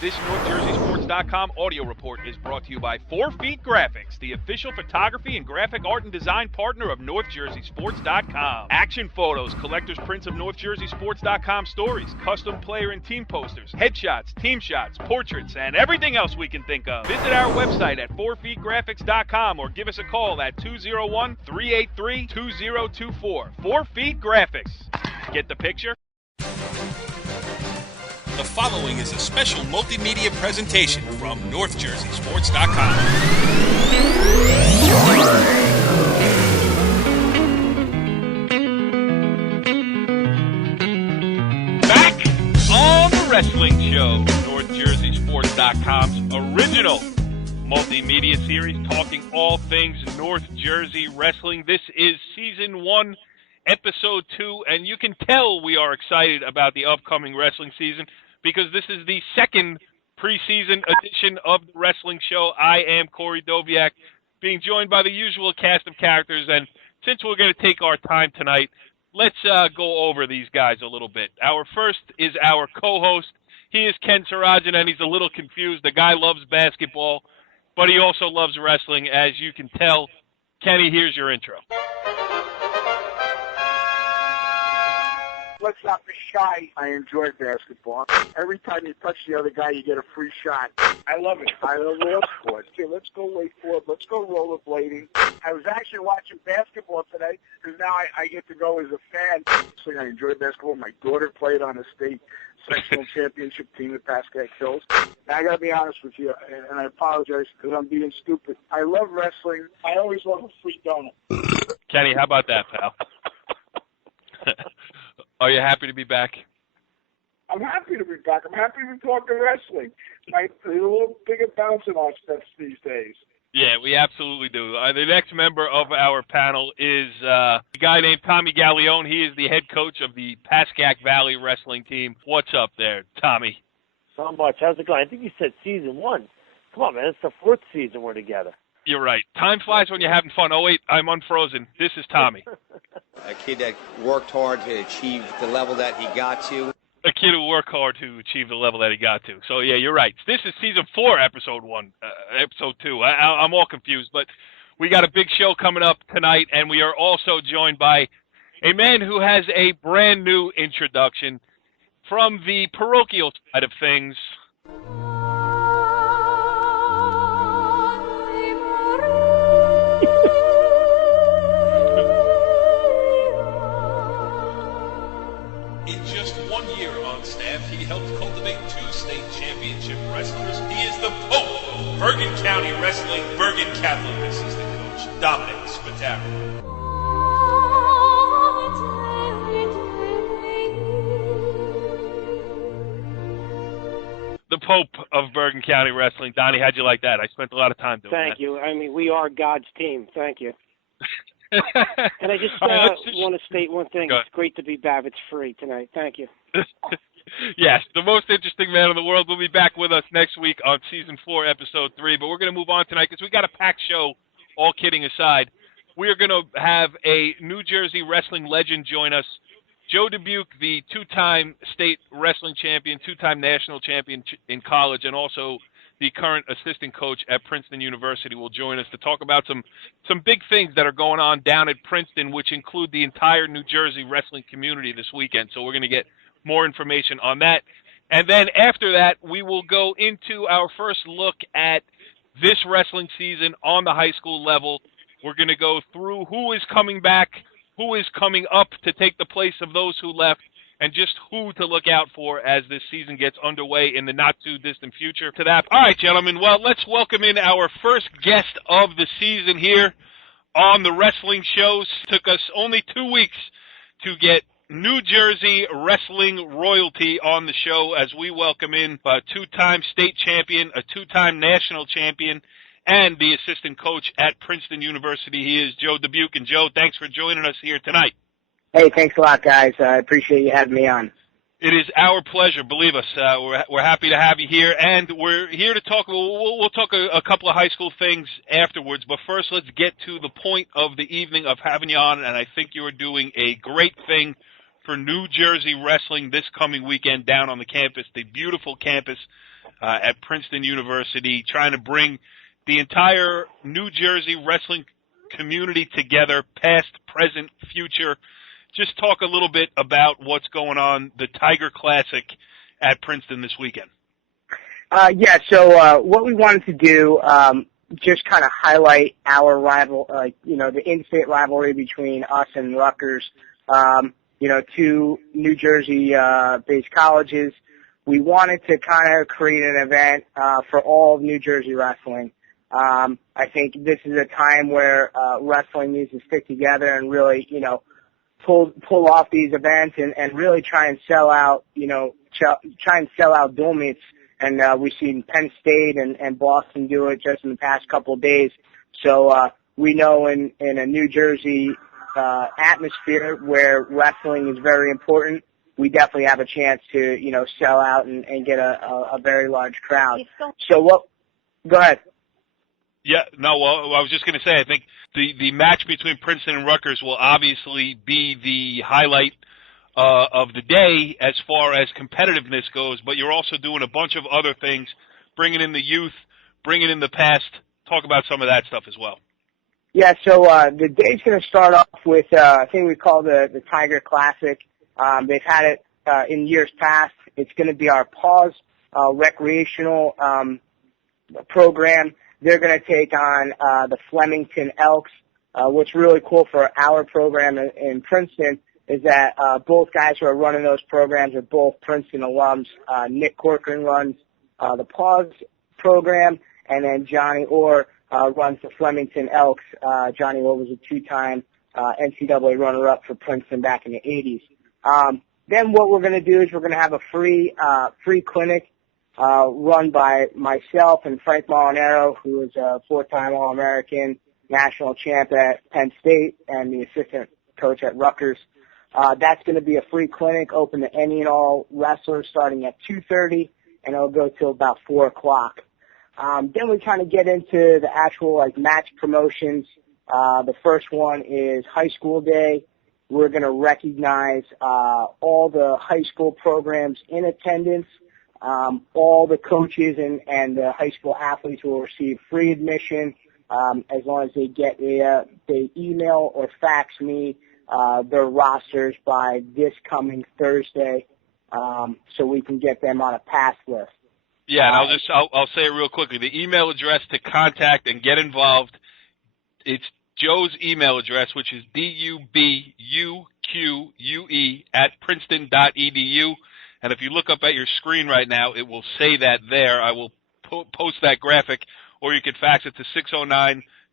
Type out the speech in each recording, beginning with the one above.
This NorthJerseySports.com audio report is brought to you by 4 Feet Graphics, the official photography and graphic art and design partner of NorthJerseySports.com. Action photos, collector's prints of NorthJerseySports.com stories, custom player and team posters, headshots, team shots, portraits, and everything else we can think of. Visit our website at 4feetgraphics.com or give us a call at 201-383-2024. 4 Feet Graphics. Get the picture? The following is a special multimedia presentation from NorthJerseySports.com. Back on the wrestling show, NorthJerseySports.com's original multimedia series talking all things North Jersey wrestling. This is Season 1, Episode 2, and you can tell we are excited about the upcoming wrestling season because this is the second preseason edition of the wrestling show. I am Corey Doviak, being joined by the usual cast of characters, and since we're going to take our time tonight, let's go over these guys a little bit. Our first is our co-host. He is Ken Sarajan, and he's a little confused. The guy loves basketball, but he also loves wrestling, as you can tell. Kenny, here's your intro. Let's not be shy. I enjoy basketball. Every time you touch the other guy, you get a free shot. I love it. I love sports. Okay, let's go wakeboard. Let's go rollerblading. I was actually watching basketball today because now I get to go as a fan. So I enjoy basketball. My daughter played on a state sectional championship team at Pascack Hills. And I got to be honest with you, and I apologize because I'm being stupid. I love wrestling. I always love a free donut. Kenny, how about that, pal? Are you happy to be back? I'm happy to be back. I'm happy to talk to wrestling. There's a little bigger bounce in our steps these days. Yeah, we absolutely do. The next member of our panel is a guy named Tommy Gallione. He is the head coach of the Pascack Valley wrestling team. What's up there, Tommy? Not much. How's it going? I think you said Season 1. Come on, man. It's the 4th season we're together. You're right. Time flies when you're having fun. Oh, wait, I'm unfrozen. This is Tommy. A kid that worked hard to achieve the level that he got to. A kid who worked hard to achieve the level that he got to. So, yeah, you're right. This is Season 4, Episode 2. I'm all confused, but we got a big show coming up tonight, and we are also joined by a man who has a brand new introduction from the parochial side of things. In just 1 year on staff, he helped cultivate 2 state championship wrestlers. He is the Pope of Bergen County Wrestling, Bergen Catholic assistant coach, Dominic Spataro. The Pope of Bergen County Wrestling. Donnie, how'd you like that? I spent a lot of time doing that. Thank you. I mean, we are God's team. Thank you. And I just want to state one thing. It's great to be Babbitts-free tonight. Thank you. Yes, the most interesting man in the world will be back with us next week on Season 4, Episode 3. But we're going to move on tonight because we got a packed show, all kidding aside. We are going to have a New Jersey wrestling legend join us. Joe Dubuque, the 2-time state wrestling champion, 2-time national champion in college, and also the current assistant coach at Princeton University, will join us to talk about some big things that are going on down at Princeton, which include the entire New Jersey wrestling community this weekend. So we're going to get more information on that. And then after that, we will go into our first look at this wrestling season on the high school level. We're going to go through who is coming back, who is coming up to take the place of those who left, and just who to look out for as this season gets underway in the not-too-distant future to that. All right, gentlemen, well, let's welcome in our first guest of the season here on the wrestling shows. Took us only 2 weeks to get New Jersey wrestling royalty on the show as we welcome in a 2-time state champion, a 2-time national champion, and the assistant coach at Princeton University. He is Joe Dubuque. And, Joe, thanks for joining us here tonight. Hey, thanks a lot, guys. I appreciate you having me on. It is our pleasure. Believe us, we're happy to have you here, and we're here to talk. We'll talk a couple of high school things afterwards, but first, let's get to the point of the evening of having you on. And I think you are doing a great thing for New Jersey wrestling this coming weekend down on the campus, the beautiful campus at Princeton University, trying to bring the entire New Jersey wrestling community together, past, present, future. Just talk a little bit about what's going on, the Tiger Classic at Princeton this weekend. So what we wanted to do, just kind of highlight our rival, the in-state rivalry between us and Rutgers, two New Jersey-based colleges. We wanted to kind of create an event for all of New Jersey wrestling. I think this is a time where wrestling needs to stick together and really, pull off these events and really try and sell out, try and sell out dual meets. And we've seen Penn State and Boston do it just in the past couple of days. So we know in a New Jersey atmosphere where wrestling is very important, we definitely have a chance to, sell out and get a very large crowd. So go ahead. Yeah, no, well, I was just going to say, I think the match between Princeton and Rutgers will obviously be the highlight of the day as far as competitiveness goes, but you're also doing a bunch of other things, bringing in the youth, bringing in the past. Talk about some of that stuff as well. Yeah, so the day's going to start off with a thing we call the Tiger Classic. They've had it in years past. It's going to be our Paws recreational program. They're going to take on the Flemington Elks. What's really cool for our program in Princeton is that both guys who are running those programs are both Princeton alums. Nick Corcoran runs the Paws program, and then Johnny Orr runs the Flemington Elks. Johnny Orr was a two-time NCAA runner-up for Princeton back in the 80s. Then what we're going to do is we're going to have a free clinic run by myself and Frank Molinaro, who is a four-time All-American, national champ at Penn State, and the assistant coach at Rutgers. That's going to be a free clinic open to any and all wrestlers starting at 2:30, and it'll go till about 4 o'clock. Then we kind of get into the actual match promotions. The first one is High School Day. We're going to recognize all the high school programs in attendance. All the coaches and the high school athletes will receive free admission as long as they email or fax me their rosters by this coming Thursday, so we can get them on a pass list. Yeah, and I'll say it real quickly. The email address to contact and get involved, it's Joe's email address, which is dubuque@princeton.edu. And if you look up at your screen right now, it will say that there. I will post that graphic, or you can fax it to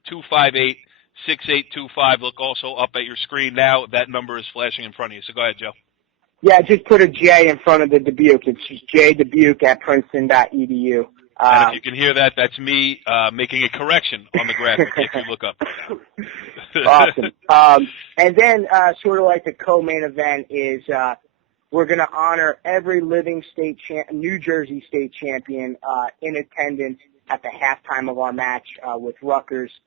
609-258-6825. Look also up at your screen now. That number is flashing in front of you. So go ahead, Joe. Yeah, just put a J in front of the Dubuque. It's just jdubuque@princeton.edu. And if you can hear that, that's me making a correction on the graphic if you look up. Awesome. And then sort of like the co-main event is we're going to honor every living New Jersey state champion in attendance at the halftime of our match with Rutgers.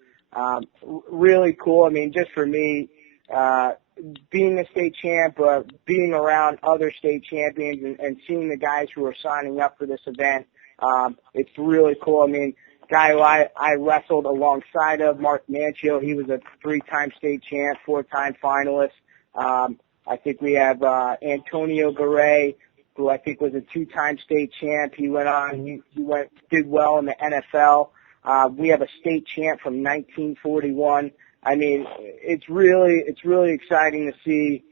Really cool. I mean, just for me, being a state champ, being around other state champions and seeing the guys who are signing up for this event, it's really cool. I mean, guy who I wrestled alongside of, Mark Manchio, he was a 3-time state champ, 4-time finalist. I think we have Antonio Garay, who I think was a 2-time state champ. He went on, did well in the NFL. We have a state champ from 1941. I mean, it's really exciting to see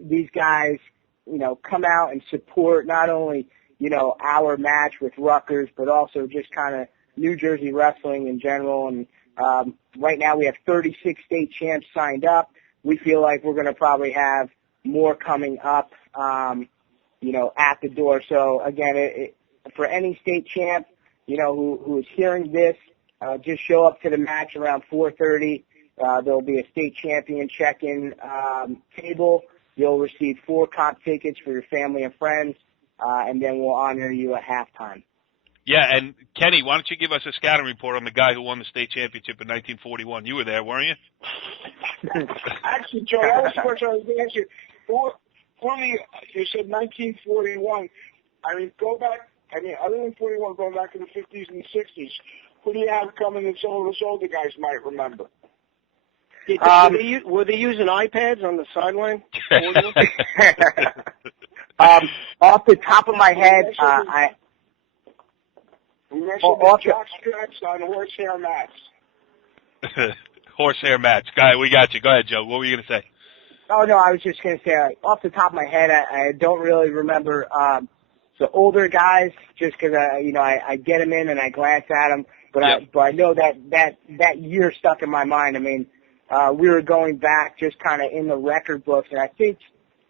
these guys, come out and support not only, our match with Rutgers, but also just kind of New Jersey wrestling in general. And right now we have 36 state champs signed up. We feel like we're going to probably have more coming up, at the door. So again, for any state champ, who is hearing this, just show up to the match around 4:30. There'll be a state champion check-in table. You'll receive 4 comp tickets for your family and friends, and then we'll honor you at halftime. Yeah, and Kenny, why don't you give us a scouting report on the guy who won the state championship in 1941? You were there, weren't you? Actually, Joe, that was the question I was going to ask you. For me, you said 1941. I mean, go back I mean, other than 41 going back in the 50s and the 60s, who do you have coming that some of us older guys might remember? Were they using iPads on the sideline? Off the top of my head, We wrestled with jock straps on horsehair mats. Horsehair mats. Guy, we got you. Go ahead, Joe. What were you going to say? Oh, no, I was just going to say, off the top of my head, I don't really remember the older guys just because, I get them in and I glance at them. But, but I know that year stuck in my mind. I mean, we were going back just kind of in the record books, and I think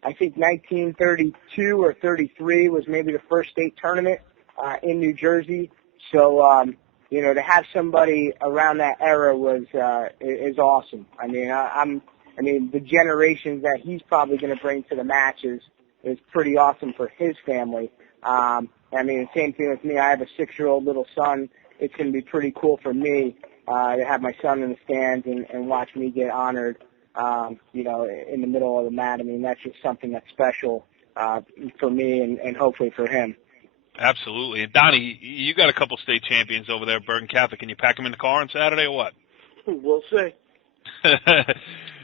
1932 or 33 was maybe the first state tournament in New Jersey. So, to have somebody around that era is awesome. I mean, the generations that he's probably going to bring to the matches is pretty awesome for his family. I mean, same thing with me. I have a 6-year-old little son. It's going to be pretty cool for me to have my son in the stands and watch me get honored, in the middle of the mat. I mean, that's just something that's special for me and hopefully for him. Absolutely. And Donnie, you got a couple state champions over there at Bergen Catholic. Can you pack them in the car on Saturday or what? We'll see.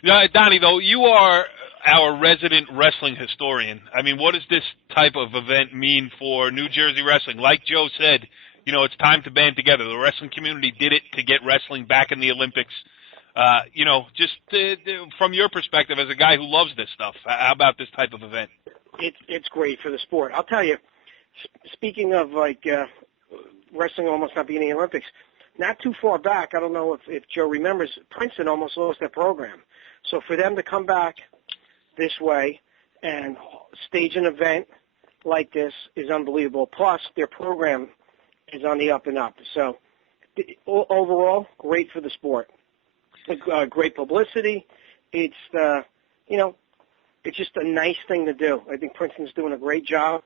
Donnie, though, you are our resident wrestling historian. I mean, what does this type of event mean for New Jersey wrestling? Like Joe said, it's time to band together. The wrestling community did it to get wrestling back in the Olympics. From your perspective as a guy who loves this stuff, how about this type of event? It's great for the sport. I'll tell you, speaking of wrestling almost not being in the Olympics, not too far back, I don't know if Joe remembers, Princeton almost lost their program. So for them to come back this way and stage an event like this is unbelievable. Plus, their program is on the up and up. So overall, great for the sport. Great publicity. It's, it's just a nice thing to do. I think Princeton's doing a great job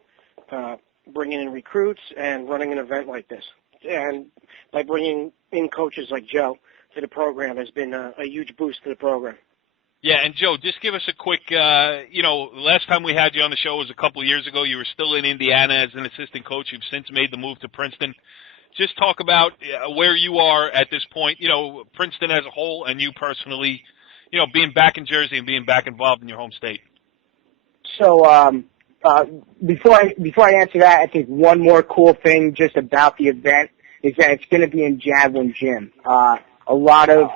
bringing in recruits and running an event like this. And by bringing in coaches like Joe to the program has been a huge boost to the program. Yeah, and Joe, just give us a quick, last time we had you on the show was a couple of years ago. You were still in Indiana as an assistant coach. You've since made the move to Princeton. Just talk about where you are at this point, Princeton as a whole and you personally, being back in Jersey and being back involved in your home state. So before I answer that, I think one more cool thing just about the event is that it's going to be in Jadwin Gym. A lot of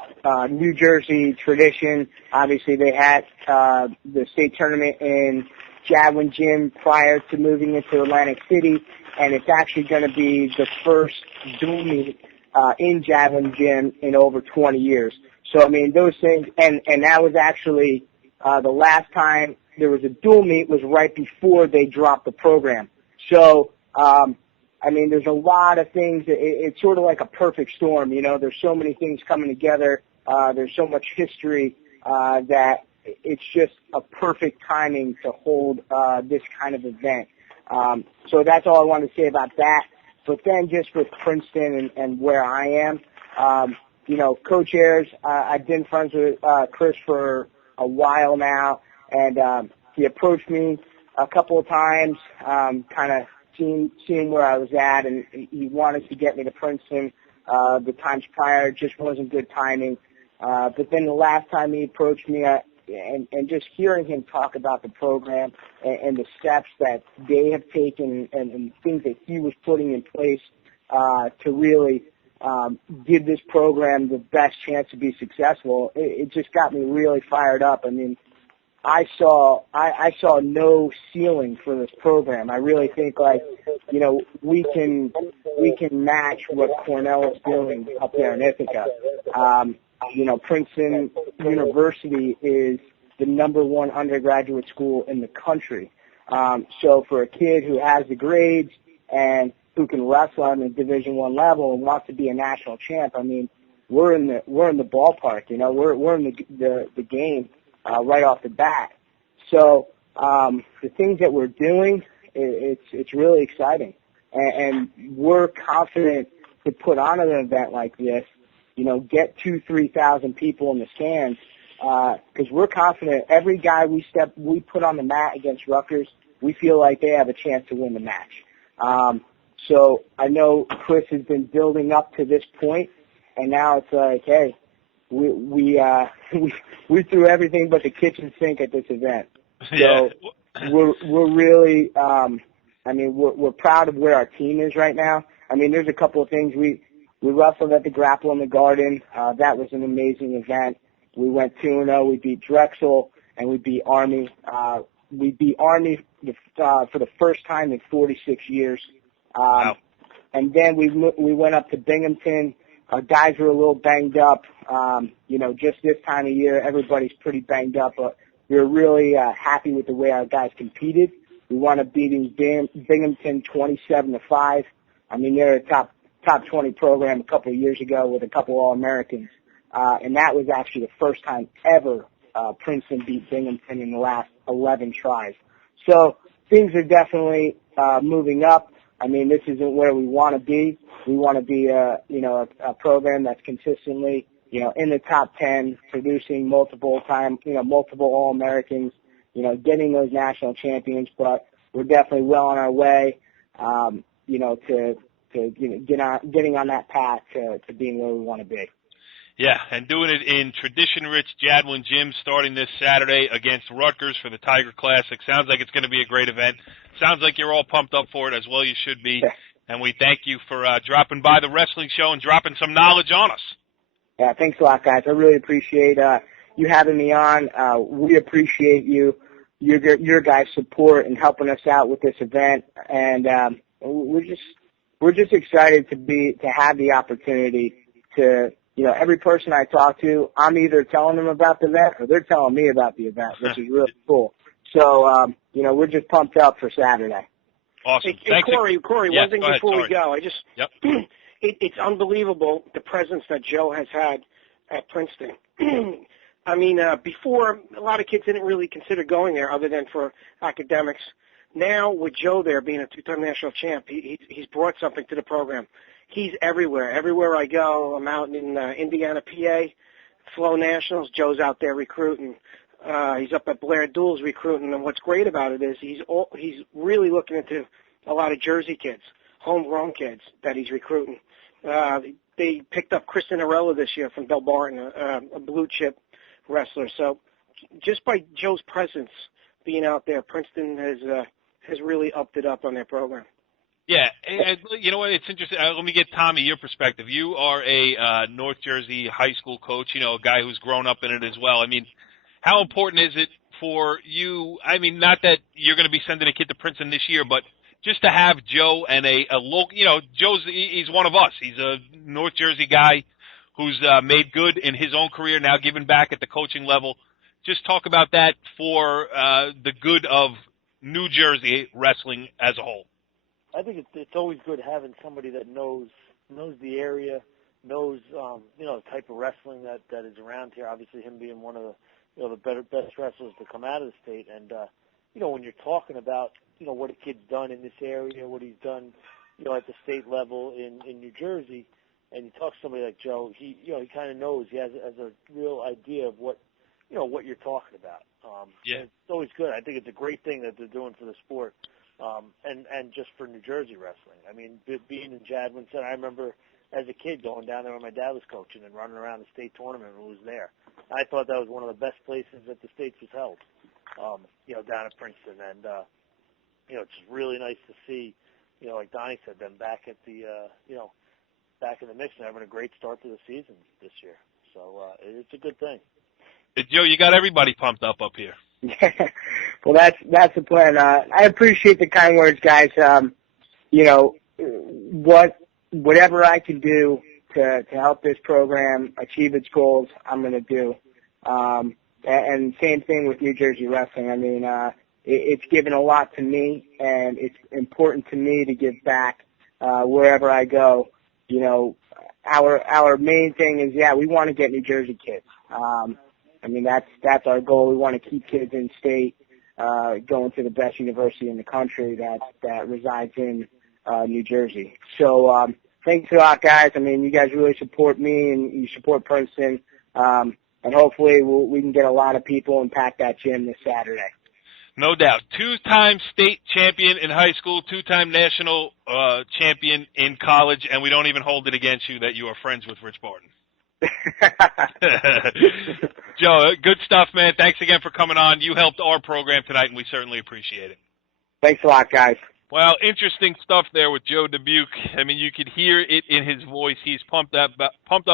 New Jersey tradition. Obviously, they had the state tournament in Jadwin Gym prior to moving into Atlantic City, and it's actually going to be the first dual meet in Jadwin Gym in over 20 years. So, I mean, those things, and that was actually the last time there was a dual meet was right before they dropped the program. So, I mean, there's a lot of things. It's sort of like a perfect storm, There's so many things coming together. There's so much history that it's just a perfect timing to hold this kind of event. So that's all I want to say about that. But then just with Princeton and where I am, Coach Ayers, I've been friends with Chris for a while now, and he approached me a couple of times, kind of seeing where I was at, and he wanted to get me to Princeton. The times prior just wasn't good timing. But then the last time he approached me, and just hearing him talk about the program and the steps that they have taken and things that he was putting in place to really give this program the best chance to be successful, it just got me really fired up. I mean, I saw no ceiling for this program. I really think we can match what Cornell is doing up there in Ithaca. Princeton University is the #1 undergraduate school in the country. So for a kid who has the grades and who can wrestle on the Division I level and wants to be a national champ, I mean, we're in the ballpark. We're in the game right off the bat. So the things that we're doing, it's really exciting, and we're confident to put on an event like this. Get 2,000-3,000 people in the stands, because we're confident every guy we put on the mat against Rutgers, we feel like they have a chance to win the match. So I know Chris has been building up to this point, and now it's like, hey, we threw everything but the kitchen sink at this event. So we're really, we're proud of where our team is right now. I mean, there's a couple of things. We wrestled at the Grapple in the Garden. That was an amazing event. We went 2-0. We beat Drexel, and we beat Army. We beat Army for the first time in 46 years. Wow. And then we went up to Binghamton. Our guys were a little banged up. Just this time of year, everybody's pretty banged up, but we were really happy with the way our guys competed. We wound up beating Binghamton 27-5. I mean, they're a top 20 program a couple of years ago with a couple All-Americans, and that was actually the first time ever Princeton beat Binghamton in the last 11 tries. So things are definitely moving up. I mean, this isn't where we want to be. We want to be a program that's consistently, in the top 10, producing multiple All-Americans, getting those national champions. But we're definitely well on our way, getting on that path to being where we want to be. Yeah, and doing it in tradition-rich Jadwin Gym starting this Saturday against Rutgers for the Tiger Classic. Sounds like it's going to be a great event. Sounds like you're all pumped up for it, as well you should be. And we thank you for dropping by the wrestling show and dropping some knowledge on us. Yeah, thanks a lot, guys. I really appreciate you having me on. We appreciate your guys' support and helping us out with this event. And we're just excited to have the opportunity to. Every person I talk to, I'm either telling them about the event or they're telling me about the event, which is really cool. So, we're just pumped up for Saturday. Awesome. Hey, Corey, yes, one thing before we go. It's unbelievable the presence that Joe has had at Princeton. I mean, before, a lot of kids didn't really consider going there other than for academics. Now, with Joe there being a two-time national champ, he's brought something to the program. He's everywhere. Everywhere I go, I'm out in Indiana, PA, Flow Nationals. Joe's out there recruiting. He's up at Blair Duels recruiting. And what's great about it is he's really looking into a lot of Jersey kids, homegrown kids that he's recruiting. They picked up Kristen Arella this year from Del Barton, a blue chip wrestler. So just by Joe's presence being out there, Princeton has really upped it up on their program. Yeah, and you know what? It's interesting. Let me get Tommy your perspective. You are a North Jersey high school coach. A guy who's grown up in it as well. I mean, how important is it for you? I mean, not that you're going to be sending a kid to Princeton this year, but just to have Joe and a local. He's one of us. He's a North Jersey guy who's made good in his own career, now giving back at the coaching level. Just talk about that for the good of New Jersey wrestling as a whole. I think it's always good having somebody that knows the area, knows the type of wrestling that is around here. Obviously, him being one of the best wrestlers to come out of the state, and when you're talking about what a kid's done in this area, what he's done at the state level in New Jersey, and you talk to somebody like Joe, he kind of knows. He has a real idea of what you're talking about. Yeah, it's always good. I think it's a great thing that they're doing for the sport. And just for New Jersey wrestling. I mean, being in Jadwin Center, I remember as a kid going down there when my dad was coaching and running around the state tournament and was there. I thought that was one of the best places that the States was held, down at Princeton. And, it's just really nice to see, like Donnie said, them back at the, back in the mix and having a great start to the season this year. So it's a good thing. Joe, you got everybody pumped up here. Well, that's the plan. I appreciate the kind words, guys. Whatever I can do to help this program achieve its goals, I'm going to do. And same thing with New Jersey wrestling. I mean, it's given a lot to me, and it's important to me to give back wherever I go. Our main thing is, we want to get New Jersey kids. I mean, that's our goal. We want to keep kids in state, going to the best university in the country that resides in New Jersey. So thanks a lot, guys. I mean, you guys really support me and you support Princeton, and hopefully we can get a lot of people and pack that gym this Saturday. No doubt. 2-time state champion in high school, 2-time national champion in college, and we don't even hold it against you that you are friends with Rich Barton. Joe, good stuff, man. Thanks again for coming on. You helped our program tonight, and we certainly appreciate it. Thanks a lot, guys. Well, interesting stuff there with Joe Dubuque. I mean, you could hear it in his voice. He's pumped up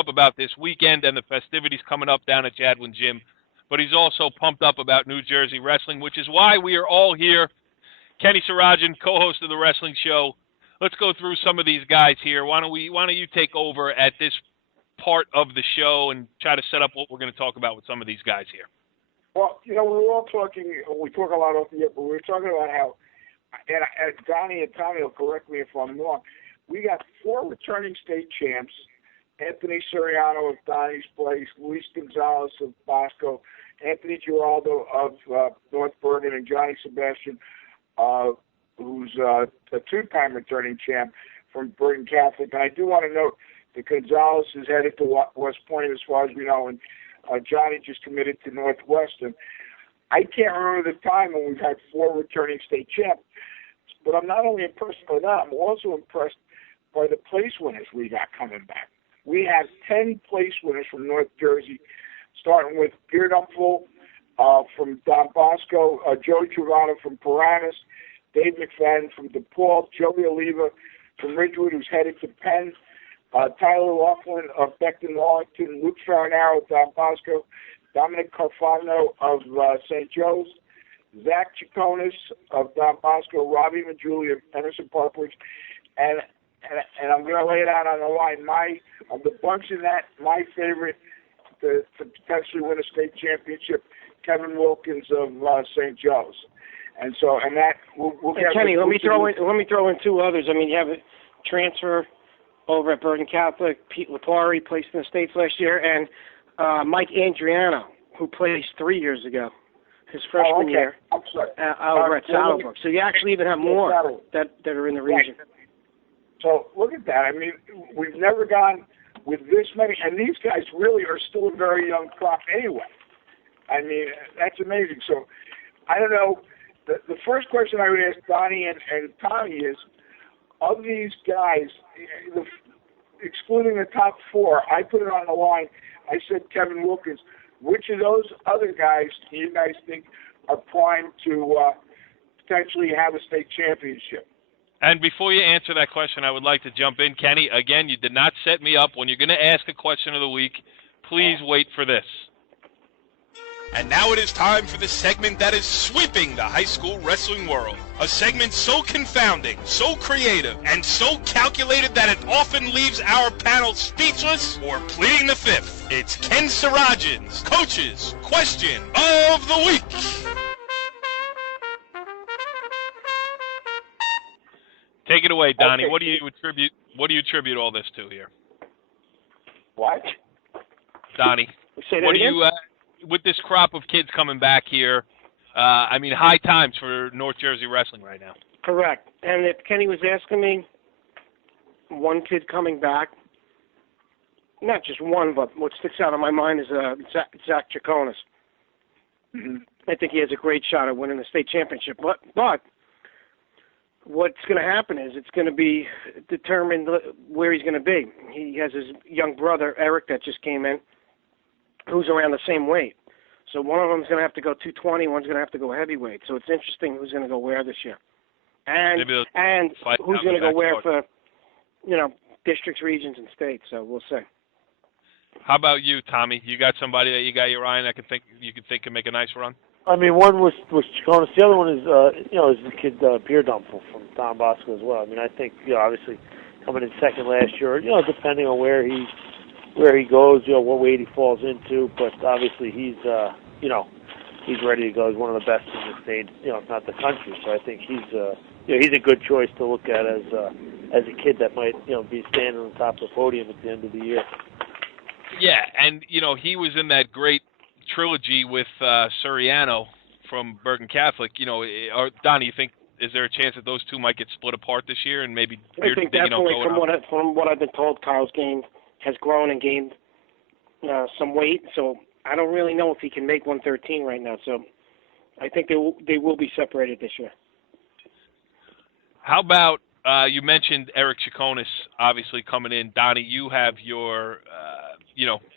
about this weekend and the festivities coming up down at Jadwin Gym. But he's also pumped up about New Jersey wrestling, which is why we are all here. Kenny Sarajan, co-host of the Wrestling Show. Let's go through some of these guys here. Why don't you take over at this part of the show and try to set up what we're going to talk about with some of these guys here? Well, we were all talking. We talk a lot off the air, but we were talking about how, and Donnie and Tommy will correct me if I'm wrong. We got 4 returning state champs: Anthony Soriano of Donnie's place, Luis Gonzalez of Bosco, Anthony Giraldo of North Bergen, and Johnny Sebastian, who's a 2-time returning champ from Bergen Catholic. And I do want to note that Gonzalez is headed to West Point as far as we know, and Johnny just committed to Northwestern. I can't remember the time when we've had 4 returning state champs, but I'm not only impressed by that, I'm also impressed by the place winners we got coming back. We have 10 place winners from North Jersey, starting with Beardumpful from Don Bosco, Joey Travano from Paramus, Dave McFadden from DePaul, Joey Oliva from Ridgewood, who's headed to Penn, Tyler Laughlin of Beckton Wallington, Luke Farinaro of Don Bosco, Dominic Carfano of St. Joe's, Zach Chaconis of Don Bosco, Robbie Majuli of Emerson Parkbridge, and I'm going to lay it out on the line. Of the bunch in that, my favorite to potentially win a state championship, Kevin Wilkins of St. Joe's. And that we'll get. Kenny, let me throw in 2 others. I mean, you have a transfer over at Bergen Catholic, Pete Lapari, placed in the States last year, and Mike Andriano, who placed 3 years ago, his freshman year, over at Saddlebrook. So you actually even have more that are in the region. So look at that. I mean, we've never gone with this many, and these guys really are still a very young crop anyway. I mean, that's amazing. So I don't know. The first question I would ask Donnie and Tommy is, of these guys, excluding the top 4, I put it on the line. I said Kevin Wilkins. Which of those other guys do you guys think are primed to potentially have a state championship? And before you answer that question, I would like to jump in. Kenny, again, you did not set me up. When you're going to ask a question of the week, please wait for this. And now it is time for the segment that is sweeping the high school wrestling world. A segment so confounding, so creative, and so calculated that it often leaves our panel speechless or pleading the fifth. It's Ken Sarajan's Coach's Question of the Week. Take it away, Donnie. Okay. What do you attribute all this to here? What? Donnie, Say that what do again? you with this crop of kids coming back here? I mean, high times for North Jersey wrestling right now. Correct. And if Kenny was asking me, one kid coming back, not just one, but what sticks out in my mind is Zach Chaconis. Mm-hmm. I think he has a great shot at winning the state championship. But what's going to happen is it's going to be determined where he's going to be. He has his young brother, Eric, that just came in, who's around the same weight. So one of them's going to have to go 220, one's going to have to go heavyweight. So it's interesting who's going to go where this year. And who's going to go where for, districts, regions, and states. So we'll see. How about you, Tommy? You got somebody that you got your eye on that you think can make a nice run? I mean, one was Chaconis. The other one is, is the kid Beardumpful from Don Bosco as well. I mean, I think, obviously coming in second last year, depending on where he goes, what weight he falls into, but obviously he's ready to go. He's one of the best in the state, if not the country. So I think he's a good choice to look at as a kid that might, be standing on top of the podium at the end of the year. Yeah, and he was in that great trilogy with Soriano from Bergen Catholic. Donnie, you think is there a chance that those two might get split apart this year and maybe? I think definitely from what I've been told, Kyle's has grown and gained some weight. So I don't really know if he can make 113 right now. So I think they will be separated this year. How about you mentioned Eric Chaconis obviously coming in. Donnie, you have your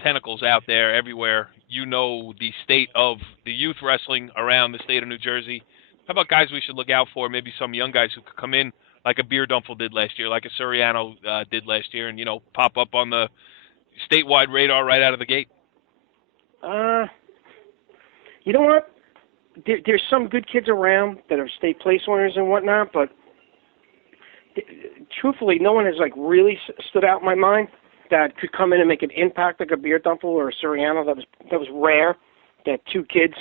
tentacles out there everywhere. You know the state of the youth wrestling around the state of New Jersey. How about guys we should look out for? Maybe some young guys who could come in like a Beer Dumpel did last year, like a Suriano did last year, and pop up on the statewide radar right out of the gate. You know what? There's some good kids around that are state place winners and whatnot, but truthfully, no one has really stood out in my mind that could come in and make an impact like a Beer Dumpel or a Suriano. That was rare. That two kids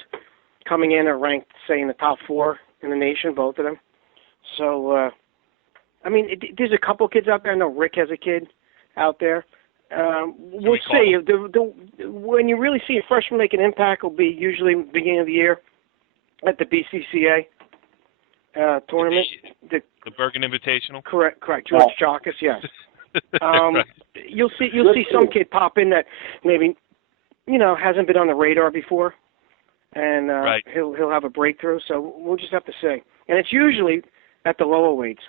coming in are ranked, say, in the top 4 in the nation, both of them. So, there's a couple kids out there. I know Rick has a kid out there. We'll see. When you really see a freshman make an impact will be usually beginning of the year at the BCCA tournament. The Bergen Invitational? Correct. George Chakas, yes. Right. You'll see some kid pop in that maybe, hasn't been on the radar before, and right. he'll have a breakthrough. So we'll just have to see. And it's usually at the lower weights.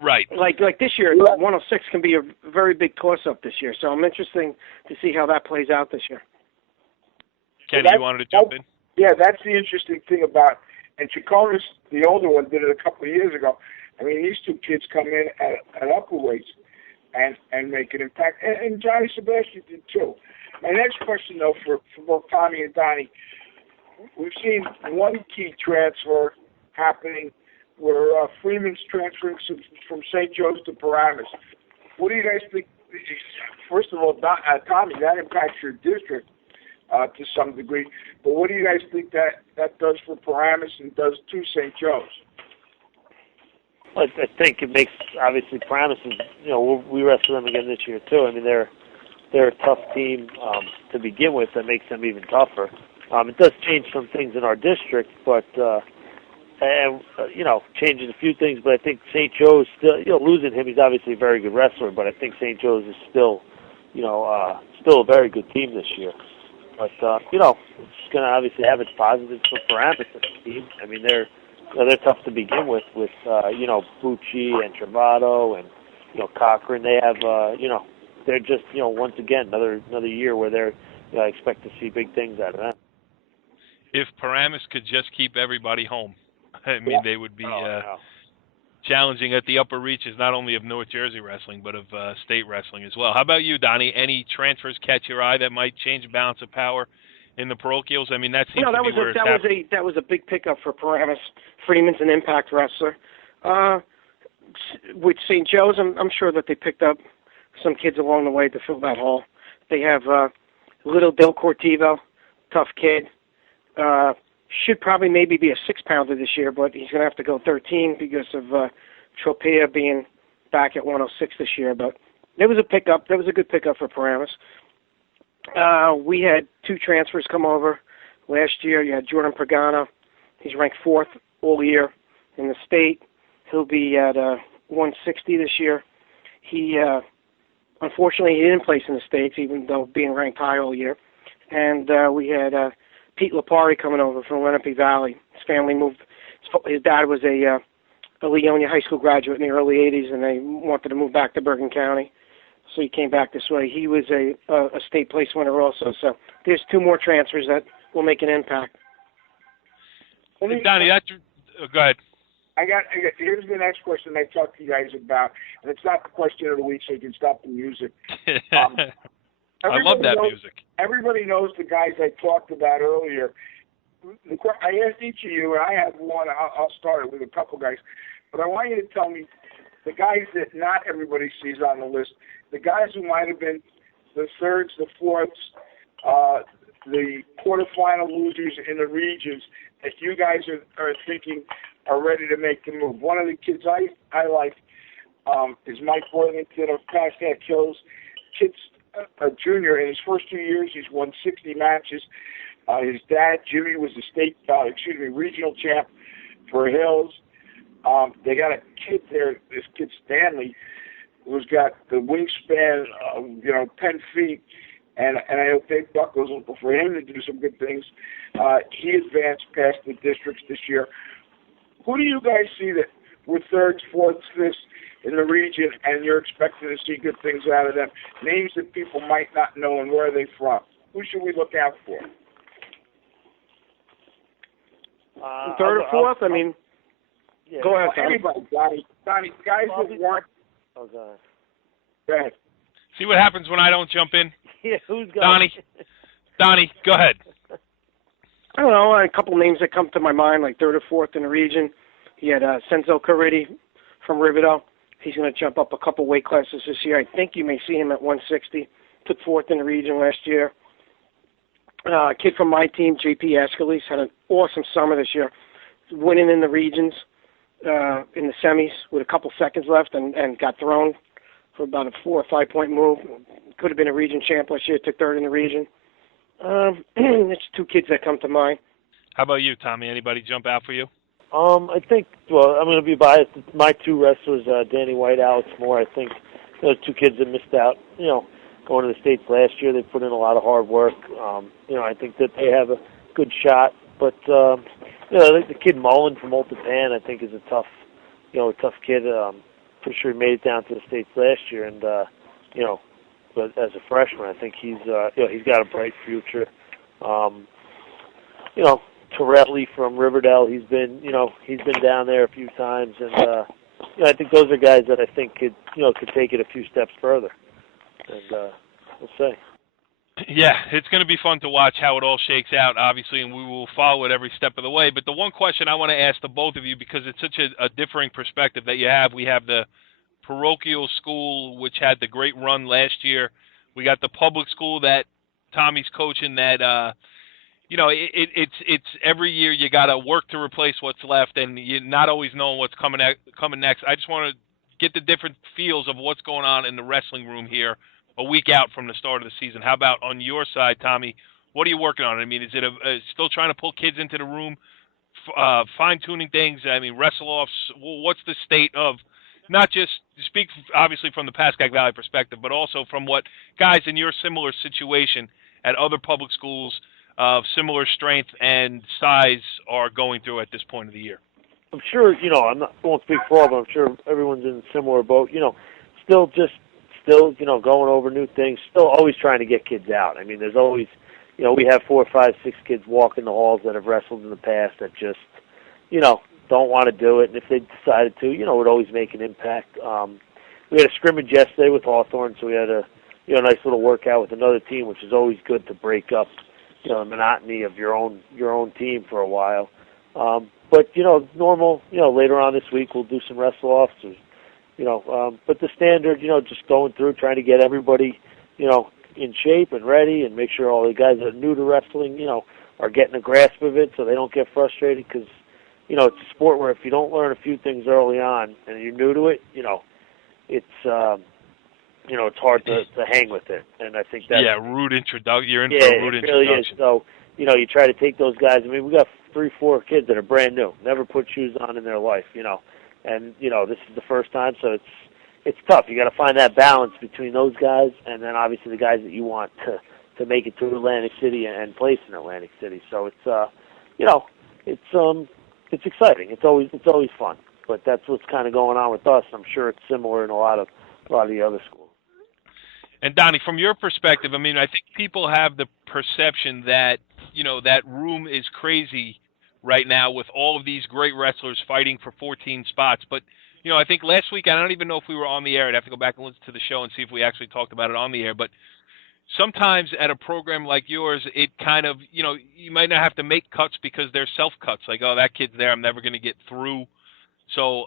Right. Like this year, 106 can be a very big toss-up this year. So I'm interested to see how that plays out this year. Kenny, you wanted to jump in? Yeah, that's the interesting thing about, and Chaconis, the older one, did it a couple of years ago. These two kids come in at upper weights and make an impact. And Johnny Sebastian did too. My next question, though, for both Tommy and Donnie, we've seen one key transfer happening where Freeman's transferring from St. Joe's to Paramus. What do you guys think? First of all, Tommy, that impacts your district to some degree. But what do you guys think that does for Paramus and does to St. Joe's? Well, I think it makes, obviously, Paramus is, we wrestle them again this year too. They're a tough team to begin with. That makes them even tougher. It does change some things in our district, but changes a few things. But I think St. Joe's still, losing him, he's obviously a very good wrestler. But I think St. Joe's is still a very good team this year. But it's going to obviously have its positives for Paramus as a team. They're tough to begin with Bucci and Travato and Cochran. They have they're just once again another year where they're I expect to see big things out of them. If Paramus could just keep everybody home, they would be challenging at the upper reaches not only of North Jersey wrestling but of state wrestling as well. How about you, Donnie? Any transfers catch your eye that might change the balance of power in the parochials? That seems to be where it's happening. That was a big pickup for Paramus. Freeman's an impact wrestler. With St. Joe's, I'm sure that they picked up some kids along the way to fill that hole. They have little Del Cortivo, tough kid. Should probably maybe be a 6-pounder this year, but he's going to have to go 13 because of Tropea being back at 106 this year. But there was a pickup. That was a good pickup for Paramus. We had 2 transfers come over last year. You had Jordan Pagano. He's ranked 4th all year in the state. He'll be at 160 this year. He unfortunately he didn't place in the States, even though being ranked high all year. And we had Pete Lapari coming over from Lenape Valley. His family moved. His dad was a Leonia High School graduate in the early 80s, and they wanted to move back to Bergen County. So he came back this way. He was a state place winner also. So there's 2 more transfers that will make an impact. Donnie, go ahead. Here's the next question I talked to you guys about, and it's not the question of the week, so you can stop the music. I love that music. Everybody knows the guys I talked about earlier. I asked each of you, and I have one. I'll start it with a couple guys, but I want you to tell me the guys that not everybody sees on the list, the guys who might have been the 3rds, the 4ths, the quarterfinal losers in the regions that you guys are thinking are ready to make the move. One of the kids I like is Mike Worthington of Pascack Hills. Kid's a junior. In his first 2 years, he's won 60 matches. His dad, Jimmy, was the regional champ for Hills. They got a kid there, this kid Stanley, who's got the wingspan of 10 feet, and I know Dave Buck was looking for him to do some good things. He advanced past the districts this year. Who do you guys see that were thirds, fourths, fifths in the region, and you're expecting to see good things out of them? Names that people might not know, and where are they from? Who should we look out for? Third or fourth? I mean, yeah, go ahead, Tommy. Anybody, Donnie, guys that weren't. Oh, God. Go ahead. See what happens when I don't jump in? Yeah, who's going? Donnie, go ahead. I don't know, a couple names that come to my mind, like third or fourth in the region. He had Senzo Caridi from Riverdale. He's going to jump up a couple weight classes this year. I think you may see him at 160. Took fourth in the region last year. A kid from my team, J.P. Escalise, had an awesome summer this year, winning in the regions in the semis with a couple seconds left and got thrown for about a 4 or 5 point move. Could have been a region champ last year, took third in the region. It's two kids that come to mind. How about you, Tommy? Anybody jump out for you? I think, well, I'm going to be biased. My two wrestlers, Danny White, Alex Moore, I think those two kids that missed out, going to the States last year. They put in a lot of hard work. I think that they have a good shot. But, I think the kid Mullen from Old Japan, I think, is a tough kid. Pretty sure he made it down to the States last year. And, but as a freshman, I think he's got a bright future. Torelli from Riverdale, he's been down there a few times, and I think those are guys that I think could take it a few steps further. And we'll see. Yeah, it's going to be fun to watch how it all shakes out, obviously, and we will follow it every step of the way. But the one question I want to ask the both of you, because it's such a differing perspective that you have, we have the parochial school, which had the great run last year. We got the public school that Tommy's coaching that, it's every year you got to work to replace what's left, and you're not always knowing what's coming next. I just want to get the different feels of what's going on in the wrestling room here a week out from the start of the season. How about on your side, Tommy? What are you working on? I mean, is it still trying to pull kids into the room, fine-tuning things? I mean, wrestle-offs. What's the state of not just speak obviously from the Pascack Valley perspective, but also from what guys in your similar situation at other public schools of similar strength and size are going through at this point of the year? I'm sure, I won't speak for all, but I'm sure everyone's in a similar boat. Still, going over new things, still always trying to get kids out. I mean, there's always, we have 4, 5, 6 kids walking the halls that have wrestled in the past that just, don't want to do it. And if they decided to, it would always make an impact. We had a scrimmage yesterday with Hawthorne, so we had a nice little workout with another team, which is always good to break up, the monotony of your own team for a while. But normal, later on this week we'll do some wrestle-offs, but the standard, just going through, trying to get everybody, in shape and ready, and make sure all the guys that are new to wrestling, are getting a grasp of it so they don't get frustrated, because, it's a sport where if you don't learn a few things early on and you're new to it, it's it's hard to hang with it. And I think that's... Yeah, rude introduction. You're in for a rude it really introduction. Is. So, you try to take those guys. I mean, we got 3, 4 kids that are brand new, never put shoes on in their life, and this is the first time, so it's tough. You got to find that balance between those guys and then obviously the guys that you want to make it to Atlantic City and place in Atlantic City. So it's exciting. It's always fun. But that's what's kind of going on with us. I'm sure it's similar in a lot of the other schools. And Donnie, from your perspective, I mean, I think people have the perception that that room is crazy right now with all of these great wrestlers fighting for 14 spots. But, I think last week, I don't even know if we were on the air. I'd have to go back and listen to the show and see if we actually talked about it on the air. But sometimes at a program like yours, it kind of, you might not have to make cuts because they're self-cuts. Like, oh, that kid's there, I'm never going to get through. So,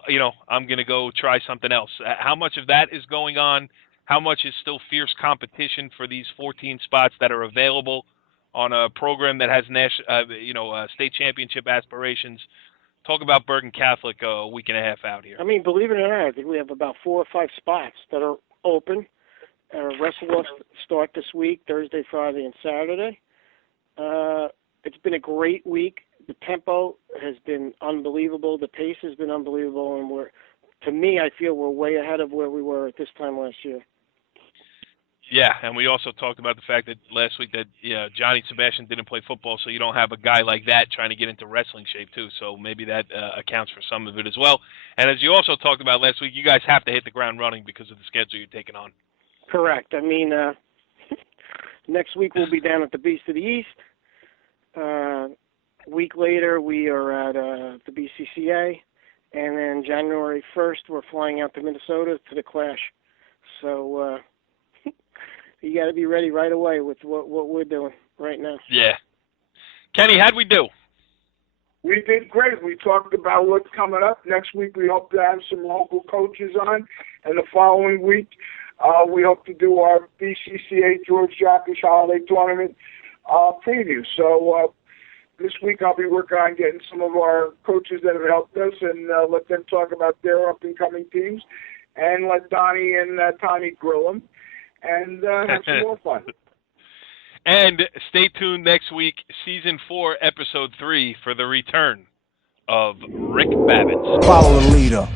I'm going to go try something else. How much of that is going on? How much is still fierce competition for these 14 spots that are available on a program that has state championship aspirations? Talk about Bergen Catholic a week and a half out here. I mean, believe it or not, I think we have about 4 or 5 spots that are open. Wrestle-offs start this week, Thursday, Friday, and Saturday. It's been a great week. The tempo has been unbelievable. The pace has been unbelievable, and to me, I feel we're way ahead of where we were at this time last year. Yeah, and we also talked about the fact that last week that Johnny Sebastian didn't play football, so you don't have a guy like that trying to get into wrestling shape too. So maybe that accounts for some of it as well. And as you also talked about last week, you guys have to hit the ground running because of the schedule you're taking on. Correct. I mean, next week we'll be down at the Beast of the East. A week later we are at the BCCA, and then January 1st we're flying out to Minnesota to the Clash. So you got to be ready right away with what we're doing right now. Yeah. Kenny, how'd we do? We did great. We talked about what's coming up. Next week we hope to have some local coaches on, and the following week we hope to do our BCCA George Jockish Holiday Tournament preview. So this week I'll be working on getting some of our coaches that have helped us and let them talk about their up-and-coming teams, and let Donnie and Tommy grill them and have some more fun. And stay tuned next week, Season 4, Episode 3, for the return of Rick Babbitts. Follow the leader.